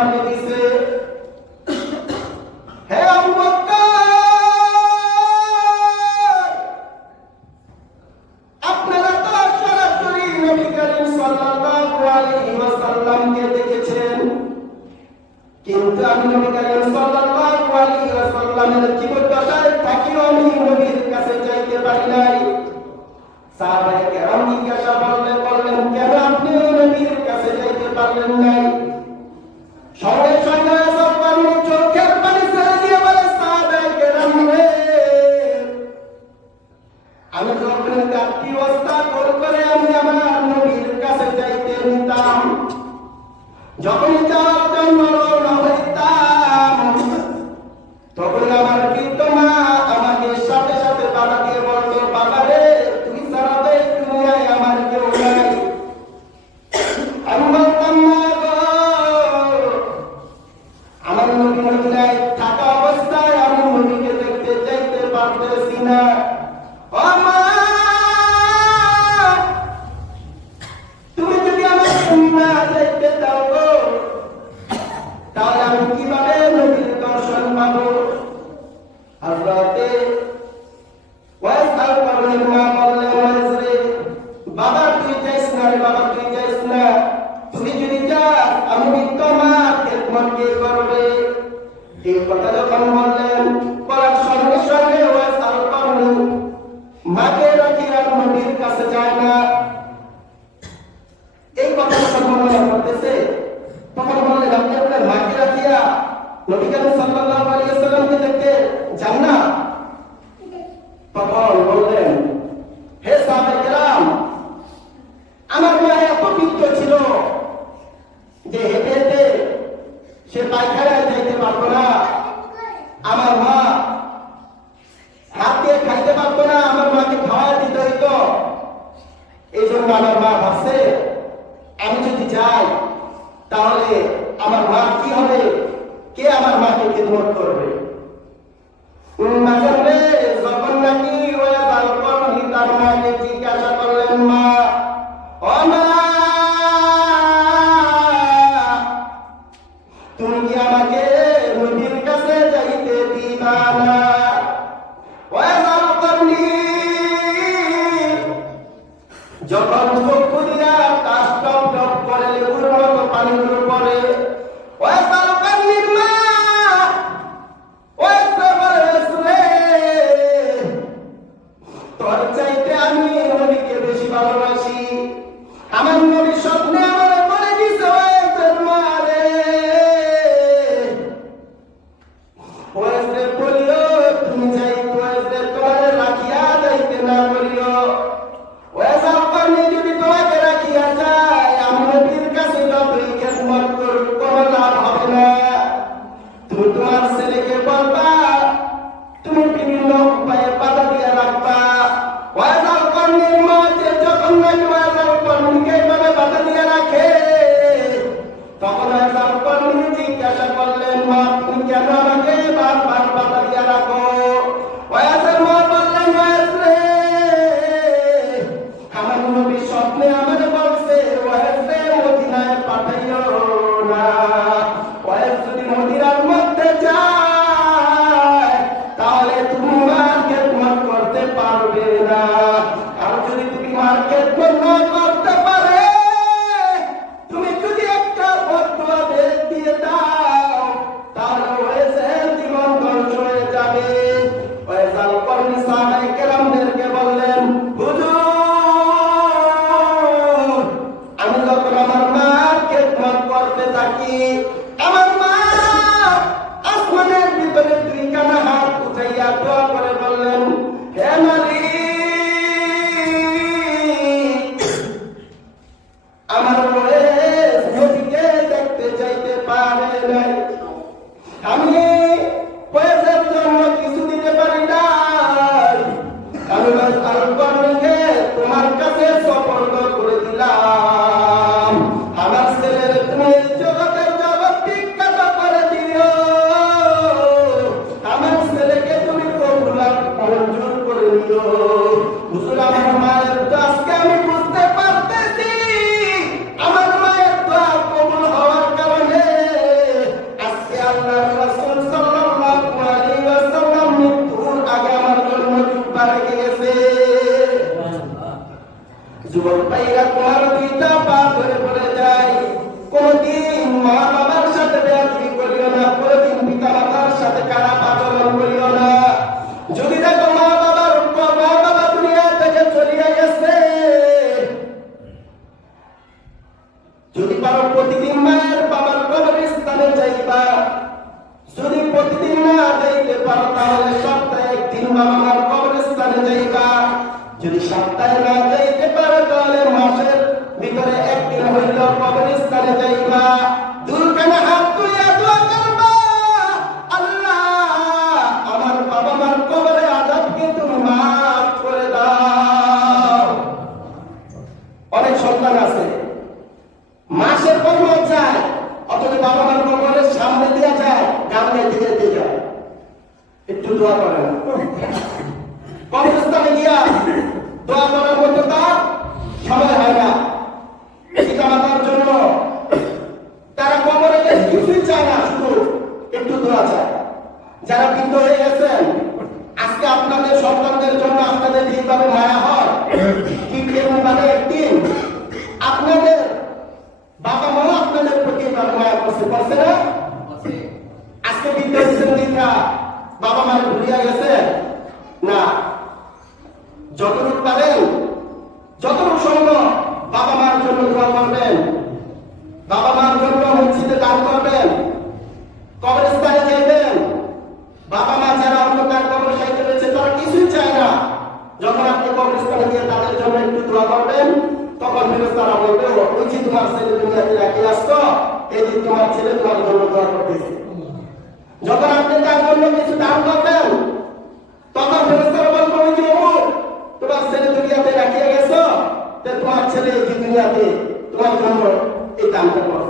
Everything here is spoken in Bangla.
আমাকে দিছে। আমি নবী করিম সাল্লাল্লাহু আলাইহি ওয়াসাল্লামের আমি নবীর কাছে যাইতে পারি নাই। সাহাবায়ে কেরাম করলেন, বললেন, কেন আপনি নবীর কাছে যাইতে পারলেন নাই? এই কথা যখন বললেন? বলার সঙ্গে সঙ্গে মাকে রাখি আর নবীর কাছে যায় না। এই কথা যখন করতেছে তখন বললেন, আপনি আপনার মাকে রাখিয়া নবী কেন সাল্লাল্লাহু আলাইহি সাল্লামকে দেখতে যান না? তখন বললেন, হে সাহাবায়ে কেরাম, আমার মা এত বিত্ত ছিল। যে হেঁটে হেঁটে সে পায়খানায় যাইতে আল্লাহকে খেদমত করবে। Pois depois যুবক ভাইরা তোমার দুইটা মাতার সাথে খারাপ আচরণ যদি দেখো প্রতিদিন মায়ের বাবার কবরের স্থানে যাইবা। যদি প্রতিদিন না যাইতে পারো, তাহলে সপ্তাহে একদিন বাবা মার স্থানে যাইবা। যদি সপ্তাহে না যাইতে মাসের ভিতরে একদিন হইল, কবরস্থানে যাইবা দুর্গানে হাত তুলিয়া দোয়া করবা, আল্লাহ আমার বাবা মার কবরে আজাবকে তুমি মাফ করে দাও। অনেক সন্তান আছে, মাসের পর মাস যায়, অথচ বাবা মার কবরের সামনে দিয়ে যায় গামনে দিকে দিয়ে যায়। একটু দোয়া করেন। কবরস্থানে গিয়া দোয়া করার মতো তার সময় হয় না। জন্য তারা কবরে কিছুই চায় না শুধু একটু দোয়া চায়। যারা বৃদ্ধ হয়ে গেছেন আজকে আপনাদের সন্তানদের জন্য আপনাদের ঠিকভাবে মায়া হয়। ঠিক ভাবে একদিন আপনাদের বাবা মা আপনাদের প্রতি মায়া করছে করছে না? আজকে বৃদ্ধ হয়েছেন দীক্ষা বাবা মায়ের ভুলিয়া গেছে? না। যতটুক পারেন যতটুক সম্ভব বাবা মার জন্য দোয়া করবেন বাবা মার জন্য মসজিদে দান করবেন কবরস্থানে যাইবেন বাবা মা যারা অন্ধকার কবর সাইতে রয়েছে তারা কিছুই চায় না যখন আপনি কবরস্থানে গিয়ে তাদের জন্য একটু দোয়া করবেন তখন ফেরেশতারা যে তোমার ছেলে দুনিয়াতে রাখি আসতো? এই তোমার ছেলে তোমার জন্য দোয়া করতেছে। যখন আপনি তার জন্য কিছু দান করবেন, তখন ফেরেস্তার বলবে কি তোমার ছেলে দুনিয়াতে রাখিয়া গেছো? তোমার ছেলে এই দুনিয়াতে তোমার জন্য এই দানটা করবে